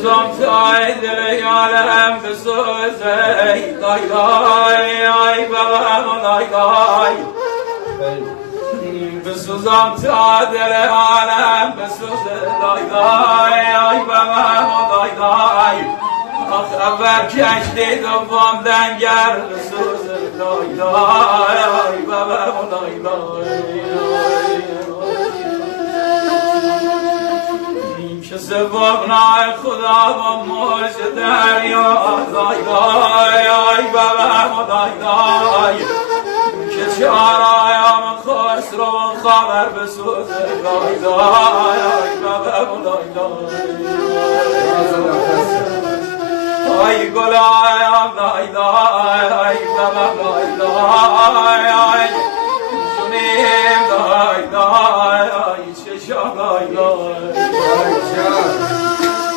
بسوزم تای دل عالم بسوزی دای دای ای بابا دای دای بسوزم تا دل عالم بسوزه دای دای ای بابا دای دای خبر کشتی دوم دنگر بسوزه دای دای ای بابا دای دای که سبقنای خدا با موج دریا دای دای ای بابا دای دای که چارایم خسرو خبر بسوزه دای دای ای بابا دای دای ای گلایم دای دای ای بابا دای دای جونیم دای دای ای چشم دای دای